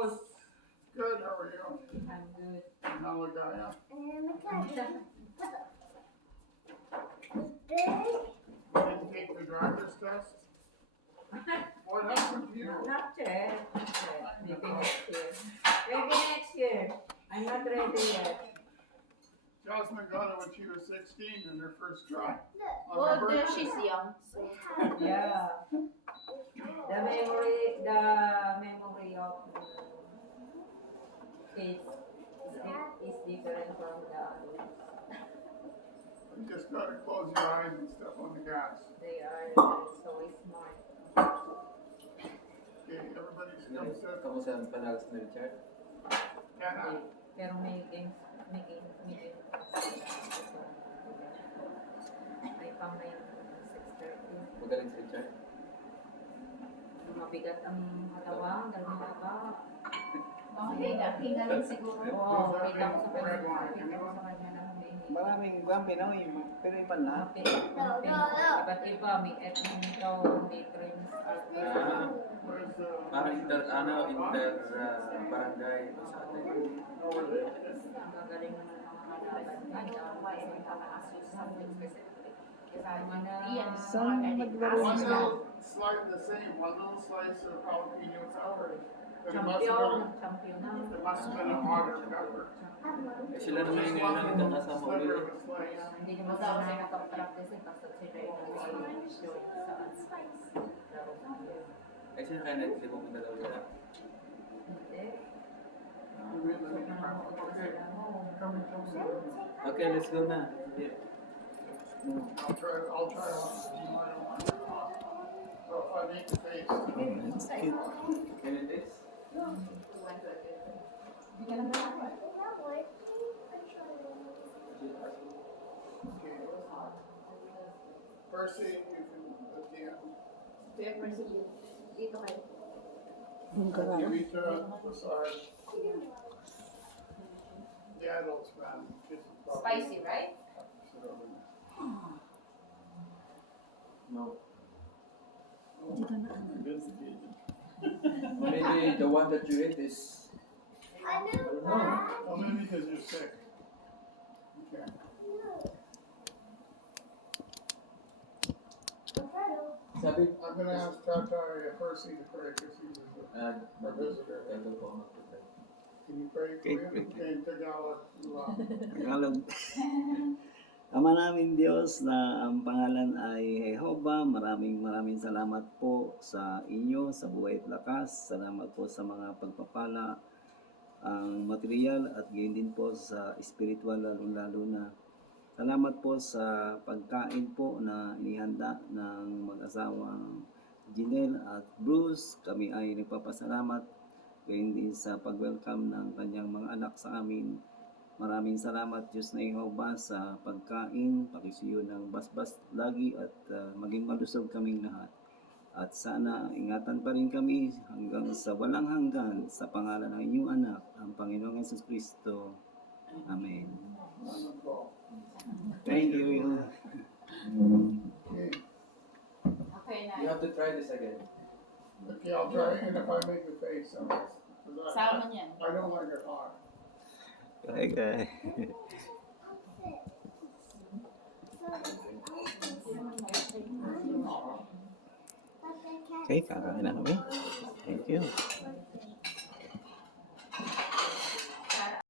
Good, how are you? I'm good. Naligaya. Didn't take the driver's test? What happened to you? Not yet. Maybe next year. Maybe next year. I'm not ready yet. Jasmine got it when she was 16 in her first try. Well, she's young. So. Yeah. The memory of kids is different from the adults. You just gotta close your eyes and step on the gas. They are so smart. Okay, everybody's come set. Kamusta ang panalas ni Richard? Yeah. Pero may games. I found na yung 6:30. Magaling si Richard? Mabigat ang katawan, dalawang taba. Hinaling siguro. Oo, kita ko sa kanya na humihingi. Maraming ibang Pinoy, pero iba lahat. Iba't iba, may ethnic daw, may dreams, Where's the... Parang barangay ito sa atin. ang gagaling naman ng mga halaman. Saan naglaro One sila? little slice the same, one little slice of jalapeno pepper. But it must have Champion na. been, it must have been a hotter pepper. Eh, sila naman yung ngayon na nagkakasama Sliver ulit. of a slice. Hindi naman sila nakaka-practice eh, kasi sila yung nag-show sa laro. Eh, sino kaya natin pumunta daw sila? Hindi. Okay, coming closer. Okay, let's go na. Yeah. I'll try so if I make the face. Can it taste? Okay. Percy, you can at the end. Dito kayo. Eureka, Lassard. The adults, man. Spicy, right? Sit over there. No. Investigated. Maybe the one that you ate is... Oh, maybe because you're sick. Okay. Sabi? I'm gonna ask Tata Percy to pray because he was our visitor. Ito po mag-prepare. Can you pray for Okay, him? pray. Okay, in Tagalog. Tagalog. Ama namin Diyos na ang pangalan ay Jehovah, maraming salamat po sa inyo, sa buhay at lakas. Salamat po sa mga pagpapala, ang material at gayon din po sa spiritual lalo na. Salamat po sa pagkain po na inihanda ng mag-asawang Jinel at Bruce. Kami ay nagpapasalamat gayon din sa pag-welcome ng kanyang mga anak sa amin. Maraming salamat Diyos na Jehovah sa pagkain, pakisuyo ng basbas lagi at maging malusog kaming lahat. At sana ingatan pa rin kami hanggang sa walang hanggan sa pangalan ng inyong anak, ang Panginoong Yesus Kristo. Amen. Thank you. Okay. Okay, You na. have to try this again. Okay, I'll try it if I make the face. Sama niyan. I don't like it hot. Okay. Okay, kakain na kami. Thank you.